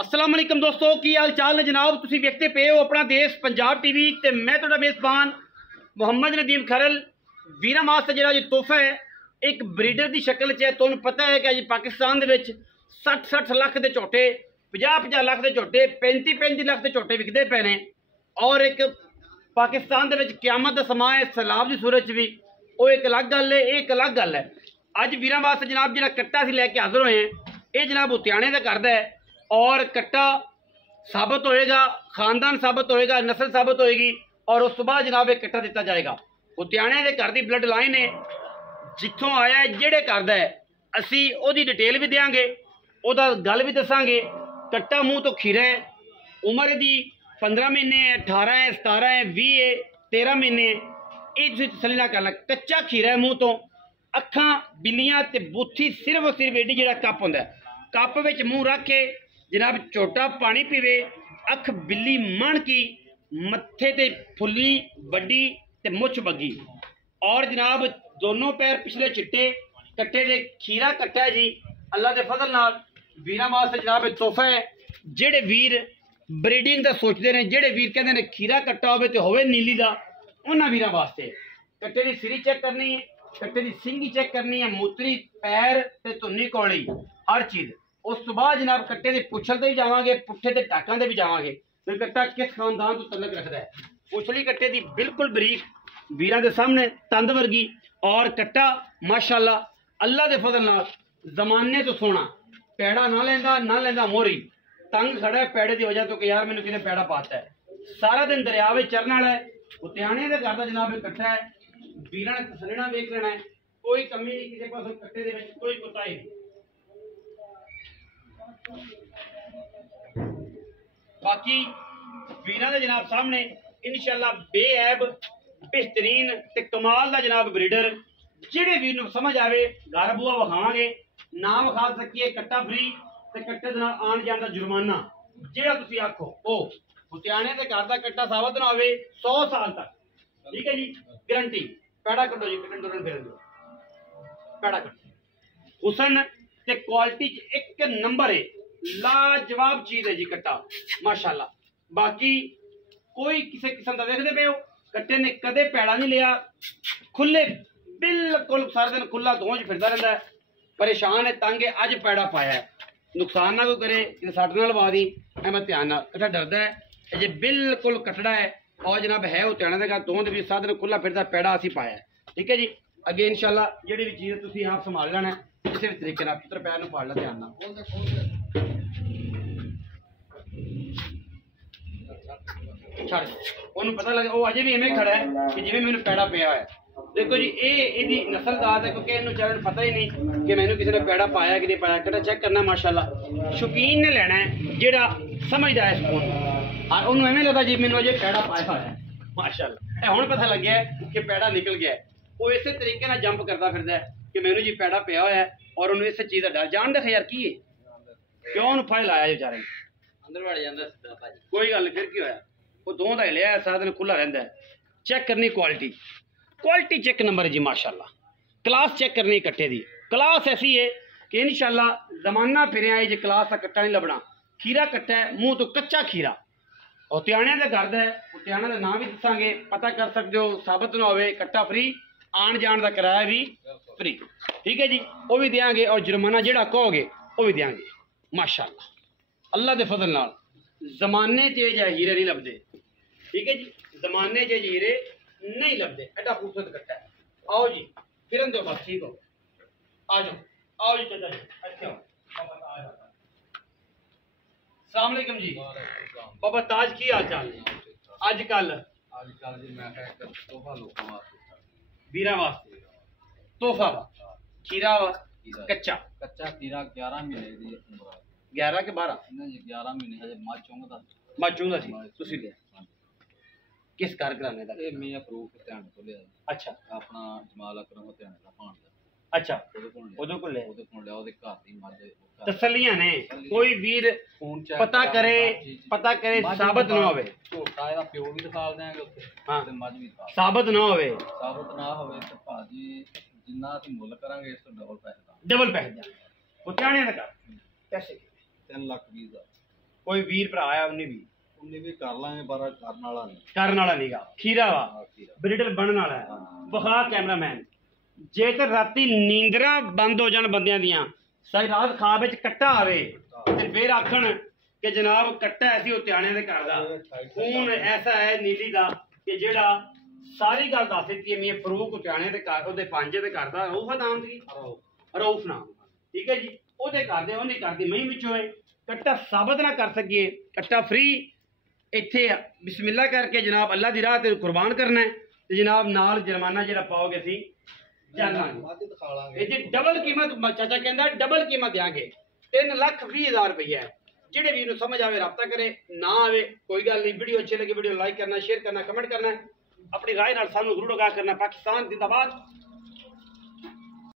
अस्सलाम वालेकुम दोस्तों, की हाल चाल ने जनाब। तुसी वेखते पे हो अपना देश पंजाब टीवी ते मैं तुहाडा मेज़बान मुहम्मद नदीम खरल। वीरा मास का जिहड़ा तोहफा है एक ब्रीडर की शक्ल च है। तुहानूं पता है कि अज पाकिस्तान दे विच 60 लाख के झोटे, 50 लाख के झोटे, 35 लाख के झोटे विकते पे ने। और एक पाकिस्तान दे विच क्यामत दा समा है, सैलाब की सूरत भी वो एक अलग गल है, एक अलग गल है। अज वीरा वास्ते जनाब जिहड़ा कट्टा असीं लैके हाज़र होए हैं, ये जनाब उतियाणे दा करदा है और कट्टा साबित होएगा, खानदान साबित होएगा, नस्ल साबित होएगी और उस तो बाद जनाब एक कट्टा दिता जाएगा। उतियाणे के घर की ब्लड लाइन है, जिथों आया है, जेड़े करदा है असी ओदी डिटेल भी देंगे, ओदा गल भी दसांगे। कट्टा मूँह तो खीरा है, उम्र दी 15 महीने है, 18 है, 17 है, 20 है, 13 महीने है। ये तुसीं तसल्ली ना करना, कच्चा खीरा है मूँह तो। अखां बिल्लियां ते बूथी सिर्फ और सिर्फ एडी जिहड़ा कप हुंदा है, कप विच मूँह रख के जनाब झोटा पानी पीवे, अख बिल्ली मन की, मत्थे ते फुल्ली बड्डी ते मुछ बग्गी और जनाब दोनों पैर पिछले चिट्टे। कट्टे दे खीरा कट्टा है जी, अल्लाह के फजल नाल वीरां वास्ते जनाब तोहफा है। जेड़े वीर ब्रीडिंग का सोचते हैं, जेड़े वीर कहते हैं खीरा कट्टा होवे ते होवे नीली दा, उन्हां वीरां वास्ते कट्टे की सिरी चेक करनी है, कट्टे की सिंगी चेक करनी है, मूतरी, पैर ते धुन्नी कौली हर चीज़। उस तो बाद जनाब कट्टे की पुछल ते भी जावांगे, पुट्ठे ते टाकां ते भी जावांगे कि कट्टा किस खानदान तो तलक रखता है। पुछली कट्टे की बिल्कुल बरीक, वीरां के सामने तंद वर्गी और कट्टा माशाअल्लाह अल्लाह के फजल नाल जमाने तो सोना, पैड़ा ना लेंदा मोरी, तंग खड़ा है पैड़े की वजह तो कि यार मैंने कितने पैड़ा पाता है। सारा दिन दरिया में चरन वाला है, उतियाणे के घर का जनाब कट्टा है। वीरां ने तसल्ली नाल वेख लेना है, कोई कमी नहीं किसी पासों, कट्टे दे विच कोई कोताही नहीं। बाकी वीरां दे जनाब सामने इंशाअल्लाह बेऐब बेहतरीन ते कमाल दा जनाब ब्रीडर, जेड़े वीर नूं समझ आवे घर बूआ विखावांगे, ना विखा सकीए कट्टा फ्री ते कट्टे दे नाल आण जाण दा जुर्माना जेड़ा तुसीं आखो ओ। उतियाणे दे घर दा कट्टा साबित ना होवे 100 साल तक, ठीक है जी, गारंटी। पैड़ा कटो जी, कटन टुरन फिरन दो, पैड़ा कटो। हुसन ते क्वालिटी एक नंबर है, लाजवाब चीज है जी कट्टा माशाल्लाह। बाकी कोई किसी किस्म का देखते पे हो, कट्टे ने कदे पैड़ा नहीं लिया, खुले बिल्कुल सारा दिन खुला धोंज फिरता रहता है, परेशान है, तंग है। अज पैड़ा पाया है, नुकसान ना कोई करे, सट ना लवा दी, मैं ध्यान ना कट्टा डरदा है जे बिल्कुल कटड़ा है और जनाब है उतियाणे दे घर दोंद भी सारा दिन खुला फिरता, पैड़ा असी पाया है, ठीक है जी। अगे इंशाल्लाह जेड़ी भी चीज़ तुसीं आप संभाल लेना किसी भी तरीके नाल, पुत्र पैर नूं फाड़ ला ध्यान नाल। छड़ ओनू पता लगे, वो अजे भी इवें खड़ा है कि जिवें मैनूं पैड़ा पिया है। देखो जी ये नस्ल दात है, क्योंकि इन्हूं चरण पता ही नहीं कि मैनूं किसी ने पैड़ा पाया कि नहीं पाया। कट्टा चेक करना माशाल्लाह, शौकीन ने लेना है जेड़ा समझदा है इसको, और उन्होंने इवें लगता जी मैनूं अजे पैड़ा पाया हुआ है माशाल्लाह। हुण पता लग गया है कि पैड़ा निकल गया है। वो इस तरीके नाल जंप करता फिरदा है कि मैनूं जी पैड़ा पिया हुआ है और उन्होंने इस चीज़ का डर जान दे यार की है, क्यों उन्होंने फड़ लाया बेचारे अंदर वड़ जांदा सीधा भाजी, कोई गल नहीं, फिर की होया, वो दों दा लिया सारा दिन खुला रहता है। चेक करनी क्वालिटी, क्वालिटी चेक नंबर है जी माशाल्लाह। क्लास चेक करनी कट्टे दी, क्लास ऐसी है कि इंशाल्लाह जमाना फिर आए जो क्लास का कट्टा नहीं लभना। खीरा कट्टा है, मूँह तो कच्चा खीरा, उतियाणे के घर है, उतियाणे का नाम भी दसांगे, पता कर सकते हो, साबित ना होवे कट्टा फ्री, आन जान का किराया भी फ्री, ठीक है जी, वो भी देंगे और जुर्माना जेड़ा कहोगे वो भी देंगे माशाल्लाह। अल्लाह के फजल नाल जमाने च हीरे नहीं लभदे, ठीक है जी, जमाने च हीरे नहीं लभदे। एडा खूबसूरत कट्टा है। आओ जी फिरन दो बस, ठीक हो, आ जाओ, आओ जी चाचा जी, अच्छे हो, अस्सलाम वालेकुम जी। बाबा ताज की हाल चाल अजकल जी मैं तोहफा लोकां वास्ते वीरां वास्ते तोहफा वा खीरा वा कच्चा खीरा 11 महीने दी उम्र, 11 के 12 नहीं 11 महीने हजे मझ चोंदा मचूंगा सी तुसी लिया किस कार कराने दा? ये मैं प्रूफ ध्यान तो लिया। अच्छा, अपना जमाल अकरम ध्यान दा पाण दा। अच्छा, ओदे को ले ओदे घर दी मझ तसल्लियां ने, कोई वीर पता करे साबित ना होवे, झोटा दा प्यो भी दिखा देंगे उत्ते, हां ते मझ भी साबित ना होवे ते भाजी जिन्ना असि मुल करांगे इस तो डबल पैसे दा उतियाणे दा कर पैसे 3 लाख 20 हज़ार ਕੋਈ ਵੀਰ ਭਰਾ ਆ ਉਹਨੇ ਵੀ ਕਰ ਲਾਂਗੇ ਪਰ ਕਰਨ ਵਾਲਾ ਨਹੀਂਗਾ, ਖੀਰਾ ਵਾ ਖੀਰਾ। ਬਰੀਡਰ ਬਣਨ ਵਾਲਾ ਹੈ। ਵਿਖਾ ਕੈਮਰਾਮੈਨ, ਜੇਕਰ ਰਾਤੀ ਨੀਂਦਰਾਂ ਬੰਦ ਹੋ ਜਾਣ ਬੰਦਿਆਂ ਦੀਆਂ, ਸਾਰੀ ਰਾਤ ਖਾਬ ਵਿੱਚ ਕੱਟਾ ਆਵੇ ਤੇ ਫਿਰ ਆਖਣ ਕਿ ਜਨਾਬ ਕੱਟਾ ਐਸੀ ਉਤਿਆਣਿਆਂ ਦੇ ਘਰ ਦਾ ਖੂਨ ਐਸਾ ਹੈ ਨੀਲੀ ਦਾ ਕਿ ਜਿਹੜਾ ਸਾਰੀ ਗੱਲ ਦੱਸ ਦਿੱਤੀ ਹੈ। ਮੀਆਂ ਫਰੂਕ ਉਤਿਆਣਿਆਂ ਦੇ ਘਰ, ਉਹਦੇ ਪੰਜੇ ਦੇ ਘਰ ਦਾ ਰਊਫ ਨਾਮ ਸੀ, ਰਊਫ ਨਾਮ, ਠੀਕ ਹੈ ਜੀ। ਉਹਦੇ ਘਰ ਦੇ ਉਹਨੇ ਘਰ ਦੀ ਮਹੀਂ ਵਿੱਚੋਂ ਹੈ। ਕੱਟਾ ਸਾਬਤ ਨਾ ਕਰ ਸਕੀਏ, ਕੱਟਾ ਫ੍ਰੀ ਇੱਥੇ ਬਿਸਮਿਲ੍ਲਾ ਕਰਕੇ ਜਨਾਬ ਅੱਲਾ ਦੀ ਰਾਹ ਤੇ ਕੁਰਬਾਨ ਕਰਨਾ ਹੈ ਤੇ ਜਨਾਬ ਨਾਲ ਜੁਰਮਾਨਾ ਜਿਹੜਾ ਪਾਓਗੇ ਅਸੀਂ ਜਾਨਾਂਗੇ। ਇਹਦੀ ਡਬਲ ਕੀਮਤ ਚਾਚਾ ਕਹਿੰਦਾ, ਡਬਲ ਕੀਮਤ ਦਿਆਂਗੇ। 3,20,000 ਰੁਪਈਆ। ਜਿਹੜੇ ਵੀ ਨੂੰ ਸਮਝ ਆਵੇ ਰਾਬਤਾ ਕਰੇ, ਨਾ ਆਵੇ ਕੋਈ ਗੱਲ ਨਹੀਂ। ਵੀਡੀਓ ਅੱਛੀ ਲੱਗੀ ਵੀਡੀਓ ਲਾਈਕ ਕਰਨਾ, ਸ਼ੇਅਰ ਕਰਨਾ, ਕਮੈਂਟ ਕਰਨਾ, ਆਪਣੀ ਰਾਏ ਨਾਲ ਸਾਨੂੰ ਜ਼ਰੂਰ ਆਗਾਹ ਕਰਨਾ। ਪਾਕਿस्तान जिंदाबाद।